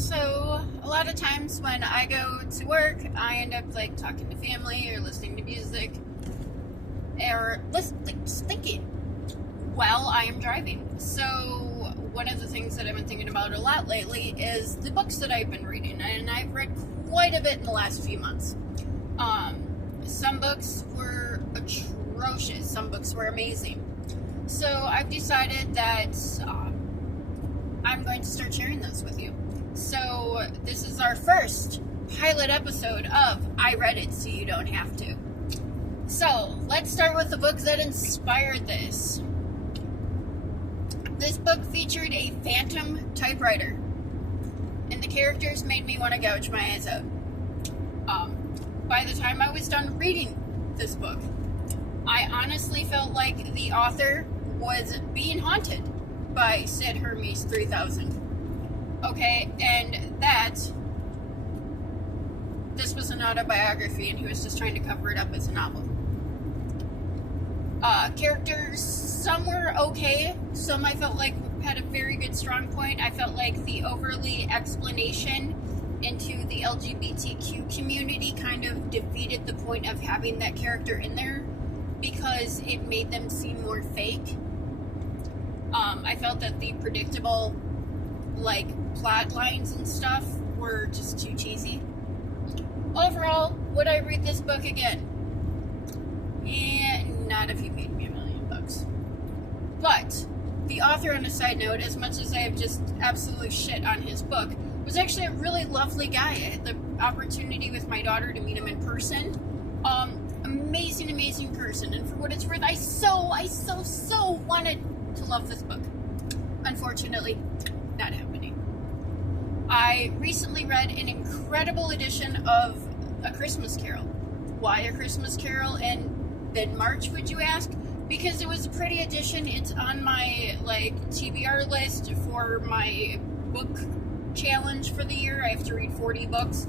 So a lot of times when I go to work, I end up like talking to family or listening to music or just thinking while I am driving. So one of the things that I've been thinking about a lot lately is the books that I've been reading, and I've read quite a bit in the last few months. Some books were atrocious, some books were amazing. So I've decided that I'm going to start sharing those with you. So this is our first pilot episode of I Read It So You Don't Have To. So let's start with the book that inspired this. This book featured a phantom typewriter, and the characters made me want to gouge my eyes out. By the time I was done reading this book, I honestly felt like the author was being haunted by Sid Hermes 3000. Okay, and this was an autobiography, and he was just trying to cover it up as a novel. Characters, some were okay, some I felt like had a very good strong point. I felt like the overly explanation into the LGBTQ community kind of defeated the point of having that character in there because it made them seem more fake. I felt that the predictable plot lines and stuff were just too cheesy. Overall, would I read this book again? Not if you paid me $1 million. But the author, on a side note, as much as I have just absolutely shit on his book, was actually a really lovely guy. I had the opportunity with my daughter to meet him in person. Amazing person. And for what it's worth, I so wanted to love this book. Unfortunately, not happening. I recently read an incredible edition of A Christmas Carol. Why A Christmas Carol in mid-March, would you ask? Because it was a pretty edition. It's on my TBR list for my book challenge for the year. I have to read 40 books,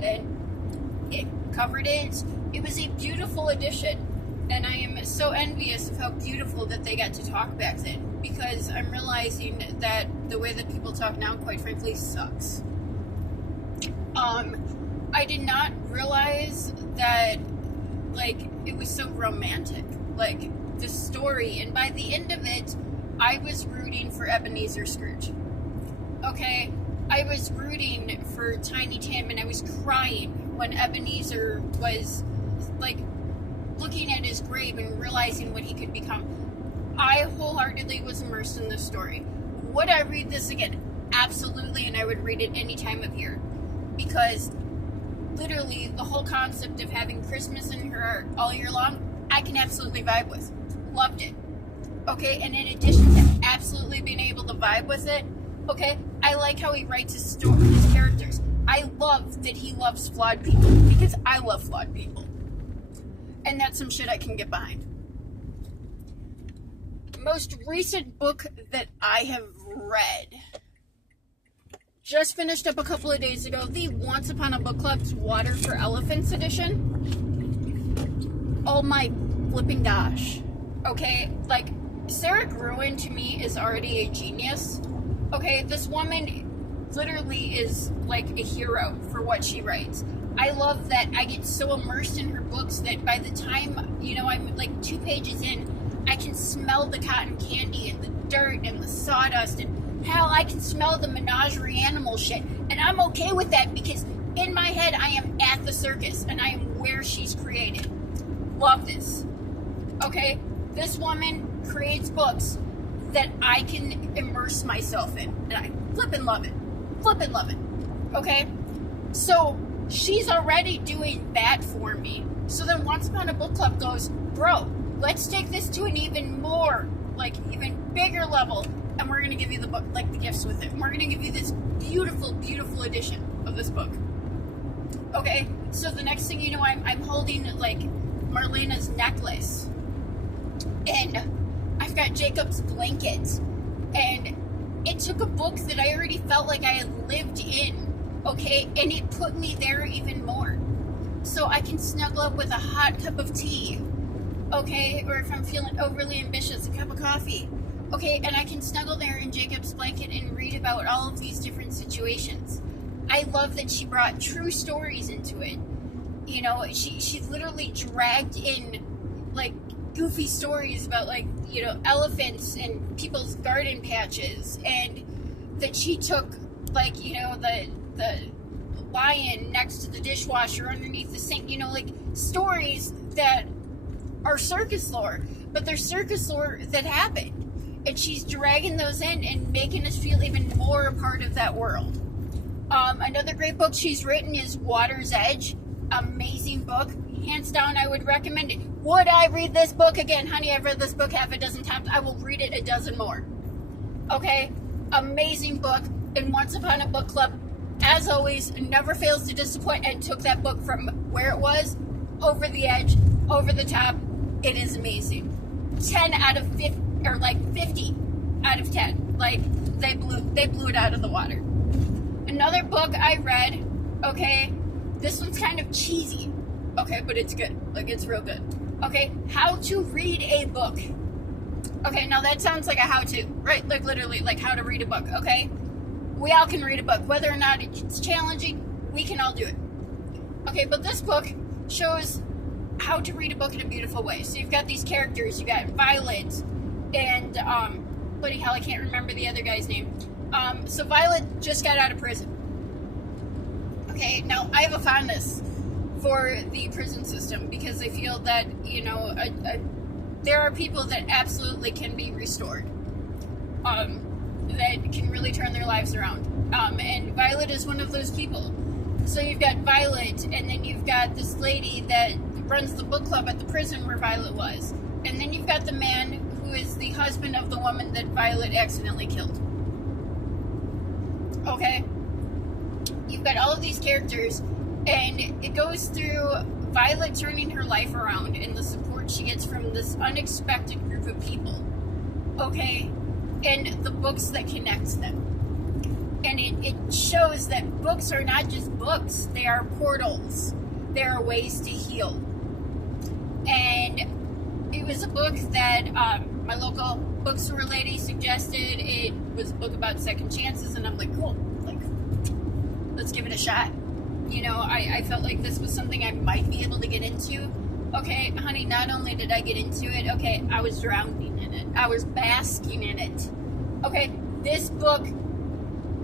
and it covered it. It was a beautiful edition, and I am so envious of how beautiful that they got to talk back then, because I'm realizing that the way that people talk now, quite frankly, sucks. I did not realize that it was so romantic, the story, and by the end of it, I was rooting for Ebenezer Scrooge. Okay, I was rooting for Tiny Tim, and I was crying when Ebenezer was looking at his grave and realizing what he could become. I wholeheartedly was immersed in this story. Would I read this again? Absolutely, and I would read it any time of year, because literally the whole concept of having Christmas in her art all year long, I can absolutely vibe with. Loved it. Okay, and in addition to absolutely being able to vibe with it, okay, I like how he writes his story, his characters. I love that he loves flawed people, because I love flawed people. And that's some shit I can get behind. Most recent book that I have read, just finished up a couple of days ago, the Once Upon a Book Club's Water for Elephants edition. Oh my flipping gosh. Okay, Sarah Gruen to me is already a genius. Okay, this woman literally is a hero for what she writes. I love that I get so immersed in her books that by the time, I'm 2 pages in, I can smell the cotton candy and the dirt and the sawdust, and hell, I can smell the menagerie animal shit. And I'm okay with that, because in my head, I am at the circus and I am where she's created. Love this. Okay? This woman creates books that I can immerse myself in, and I flippin' love it. Flippin' love it. Okay? So she's already doing that for me. So then Once Upon a Book Club goes, bro, let's take this to an even more, even bigger level, and we're going to give you the book, the gifts with it. And we're going to give you this beautiful, beautiful edition of this book. Okay? So the next thing you know, I'm holding, Marlena's necklace. And I've got Jacob's blanket. And it took a book that I already felt like I had lived in, okay? And it put me there even more. So I can snuggle up with a hot cup of tea, okay? Or if I'm feeling overly ambitious, a cup of coffee. Okay, and I can snuggle there in Jacob's blanket and read about all of these different situations. I love that she brought true stories into it. You know, she literally dragged in like goofy stories about like, you know, elephants and people's garden patches, and that she took like, you know, the lion next to the dishwasher underneath the sink, you know, like stories that are circus lore, but they're circus lore that happened. And she's dragging those in and making us feel even more a part of that world. Another great book she's written is Water's Edge. Amazing book. Hands down, I would recommend it. Would I read this book again? Honey, I've read this book half a dozen times. I will read it a dozen more. Okay? Amazing book. And Once Upon a Book Club, as always, never fails to disappoint, and took that book from where it was, over the edge, over the top. It is amazing. 10 out of 50, or like 50 out of 10. Like, they blew it out of the water. Another book I read, okay, this one's kind of cheesy, okay, but it's good. Like, it's real good. Okay, How to Read a Book. Okay, now that sounds like a how-to, right? Like, literally, like how to read a book, okay? We all can read a book. Whether or not it's challenging, we can all do it. Okay, but this book shows how to read a book in a beautiful way. So you've got these characters. You got Violet and, bloody hell, I can't remember the other guy's name. So Violet just got out of prison. Okay, now I have a fondness for the prison system because I feel that, you know, there are people that absolutely can be restored. That can really turn their lives around. And Violet is one of those people. So you've got Violet, and then you've got this lady that runs the book club at the prison where Violet was. And then you've got the man who is the husband of the woman that Violet accidentally killed. Okay? You've got all of these characters, and it goes through Violet turning her life around and the support she gets from this unexpected group of people. Okay? And the books that connect them. And it shows that books are not just books, they are portals. They are ways to heal. And it was a book that my local bookstore lady suggested. It was a book about second chances, and I'm like, cool, like, let's give it a shot. You know, I felt like this was something I might be able to get into. Okay, honey, not only did I get into it, okay, I was drowning in it. I was basking in it. Okay, this book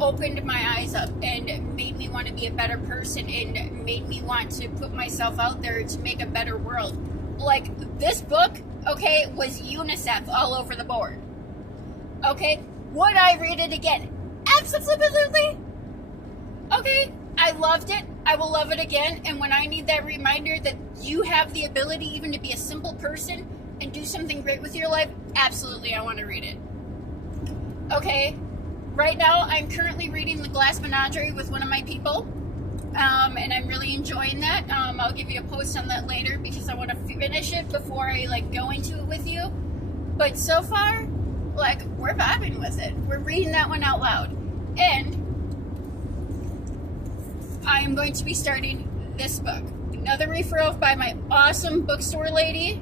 opened my eyes up and made me want to be a better person and made me want to put myself out there to make a better world. Like, this book, okay, was UNICEF all over the board. Okay, would I read it again? Absolutely. Okay, I loved it. I will love it again. And when I need that reminder that you have the ability even to be a simple person and do something great with your life, absolutely, I want to read it. Okay, right now I'm currently reading The Glass Menagerie with one of my people, and I'm really enjoying that. I'll give you a post on that later because I want to finish it before I like go into it with you. But so far, like, we're vibing with it. We're reading that one out loud, and I am going to be starting this book. Another referral by my awesome bookstore lady.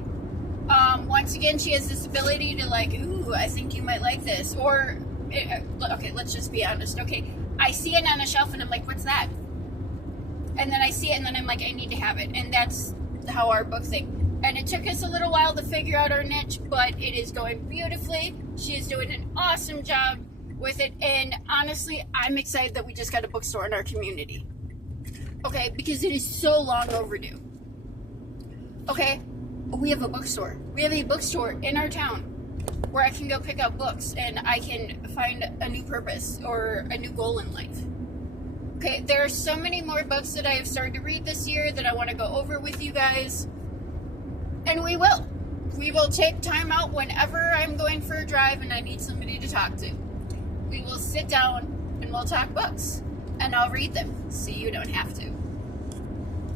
Once again, she has this ability to like, ooh, I think you might like this. Or, okay, let's just be honest. Okay, I see it on a shelf and I'm like, what's that? And then I see it and then I'm like, I need to have it. And that's how our book thing. And it took us a little while to figure out our niche, but it is going beautifully. She is doing an awesome job with it. And honestly, I'm excited that we just got a bookstore in our community. Okay, because it is so long overdue. Okay, we have a bookstore. We have a bookstore in our town where I can go pick up books and I can find a new purpose or a new goal in life. Okay, there are so many more books that I have started to read this year that I want to go over with you guys. And we will. We will take time out whenever I'm going for a drive and I need somebody to talk to. We will sit down and we'll talk books. And I'll read them so you don't have to.